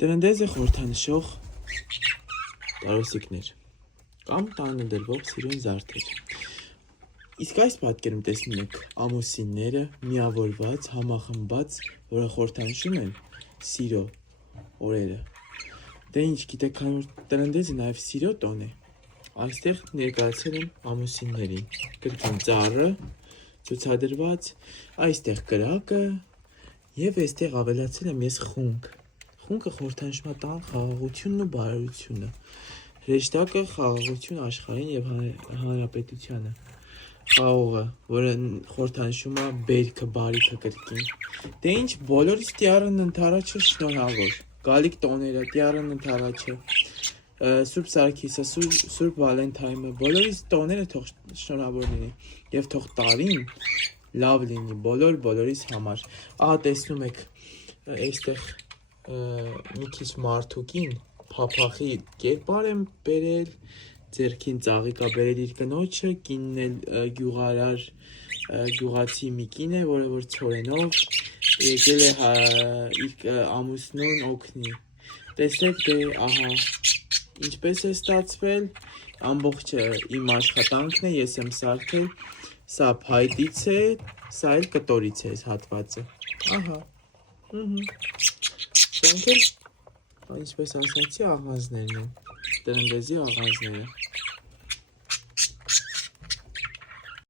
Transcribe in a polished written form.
Տրնդեզը խորհրդանշող տարոսիկներ կամ տանը դրվող սիրուն զարդեր։ Իսկ այս պատկերում տեսնում եք ամուսինները միավորված, համախմբած, որը խորհրդանշում են սիրո օրերը։ Դե ինչ, գիտեք, քանի որ տրնդեզը նաև սիրո տոն է, այստեղ ներկայացել եմ ամուսիններին, կրկին ծառը ցուցադրված, այստեղ կրակը եւ այստեղ ավելացել եմ ես խունկ։ Խունկը խորհրդանշում է տան խաղաղությունն ու բարօրությունը։ Հրեշտակը խաղաղություն աշխարհին եւ հանրապետությանը։ Խաղողը, որը խորհրդանշում է բերքը, բարիքը կրկին։ Դե ինչ, բոլորիս տյառն ընդառաջը շնորհավոր։ Գալիք տոները, տյառն ընդառաջը, Սուրբ Սարգիսը, Սուրբ Վալենթայնը, բոլորիս տոները թող շնորհավոր լինի եւ թող տարին լավ լինի բոլորիս համար։ Ահա տեսնում եք այստեղ մի քիչ մարդուկին փափախի կերպար եմ բերել, ձեռքին ծաղիկա բերել իր կնոջը, կինն էլ գյուղարար գյուղացի մի կին է, որը որ ցորենով եկել է իր ամուսնուն օգնի։ Տեսեք, դե ահա ինչպես է ստացվել, ամբողջը իմ աշխատանքն է, ես եմ սարքել, սա փայտից է, սա էլ կտորից է հատվածը։ Ահա։ Դրանք էլ, ինչպես ասացի, աղանձներն են, տրնդեզի աղանձները։